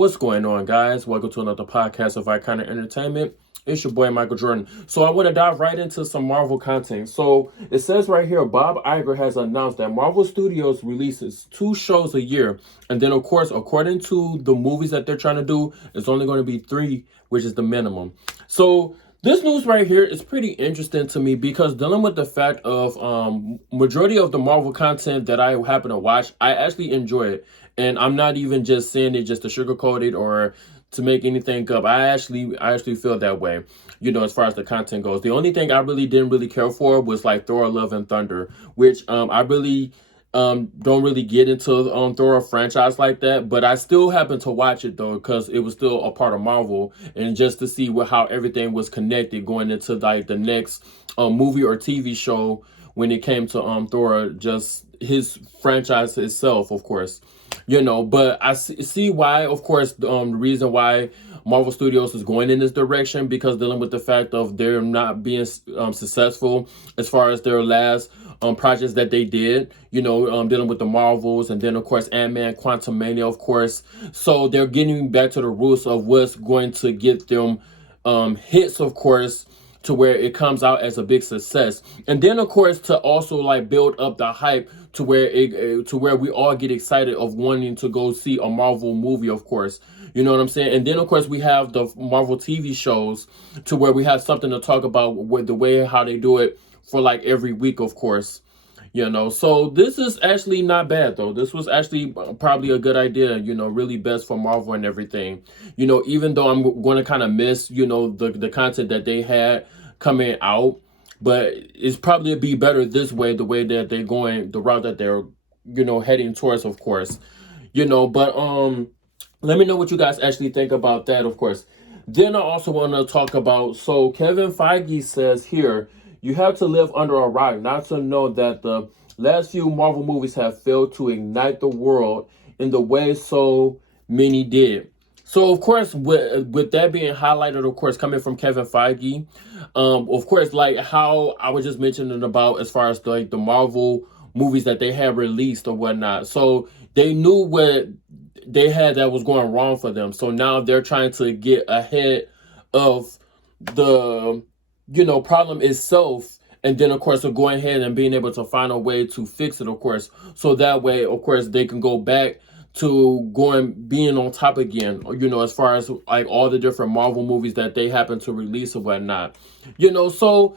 What's going on, guys? Welcome to another podcast of Iconic Entertainment. It's your boy, Michael Jordan. So I want to dive right into some Marvel content. So it says right here, Bob Iger has announced that Marvel Studios releases 2 shows a year. And then, of course, according to the movies that they're trying to do, it's only going to be 3, which is the minimum. So this news right here is pretty interesting to me because dealing with the fact of majority of the Marvel content that I happen to watch, I actually enjoy it. And I'm not even just saying it just to sugarcoat it or to make anything up. I actually feel that way, as far as the content goes. The only thing I really didn't really care for was like Thor Love and Thunder, which I really don't really get into Thor franchise like that, but I still happen to watch it though because it was still a part of Marvel, and just to see how everything was connected going into like the next movie or TV show when it came to Thor, just his franchise itself, of course. But I see why, of course, the reason why Marvel Studios is going in this direction, because dealing with the fact of they're not being successful as far as their last projects that they did, dealing with the Marvels, and then, of course, Ant-Man, Quantumania, of course. So they're getting back to the roots of what's going to get them hits, of course, to where it comes out as a big success. And then, of course, to also like build up the hype to where we all get excited of wanting to go see a Marvel movie, of course. You know what I'm saying? And then, of course, we have the Marvel TV shows to where we have something to talk about with the way how they do it for like every week, of course. So this is actually not bad, though. This was actually probably a good idea, really best for Marvel and everything. Even though I'm going to kind of miss, the content that they had coming out, but it's probably be better this way, the way that they're going, the route that they're, heading towards, of course. But let me know what you guys actually think about that, of course. Then I also want to talk about, so Kevin Feige says here, you have to live under a rock not to know that the last few Marvel movies have failed to ignite the world in the way so many did. So, of course, with that being highlighted, of course, coming from Kevin Feige, of course, like how I was just mentioning about as far as like the Marvel movies that they had released or whatnot. So they knew what they had that was going wrong for them. So now they're trying to get ahead of the problem itself, and then of course they're going ahead and being able to find a way to fix it, of course, so that way, of course, they can go back to being on top again, as far as like all the different Marvel movies that they happen to release or whatnot. So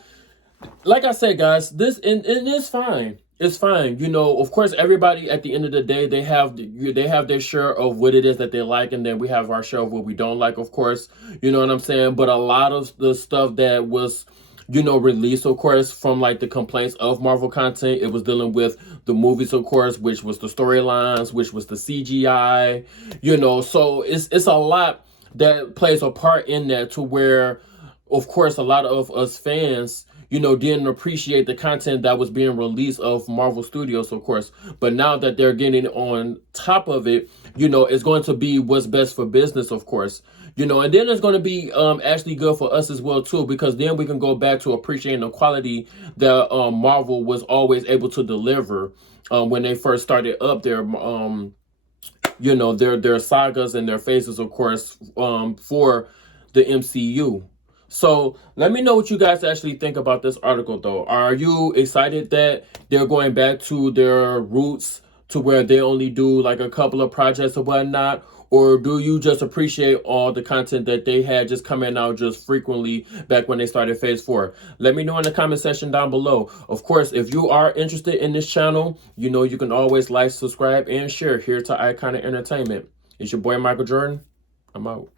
like I said, guys, this and it's fine. It's fine. Of course, everybody at the end of the day, they have their share of what it is that they like, and then we have our share of what we don't like, of course. You know what I'm saying? But a lot of the stuff that was, released, of course, from like the complaints of Marvel content, it was dealing with the movies, of course, which was the storylines, which was the CGI, so it's a lot that plays a part in that, to where, of course, a lot of us fans, didn't appreciate the content that was being released of Marvel Studios, of course. But now that they're getting on top of it, it's going to be what's best for business, of course. And then it's going to be actually good for us as well, too, because then we can go back to appreciating the quality that Marvel was always able to deliver when they first started up their their sagas and their phases, of course, for the MCU. So let me know what you guys actually think about this article, though. Are you excited that they're going back to their roots, to where they only do like a couple of projects or whatnot? Or do you just appreciate all the content that they had just coming out just frequently back when they started Phase 4? Let me know in the comment section down below. Of course, if you are interested in this channel, you can always like, subscribe, and share here to Iconic Entertainment. It's your boy, Michael Jordan. I'm out.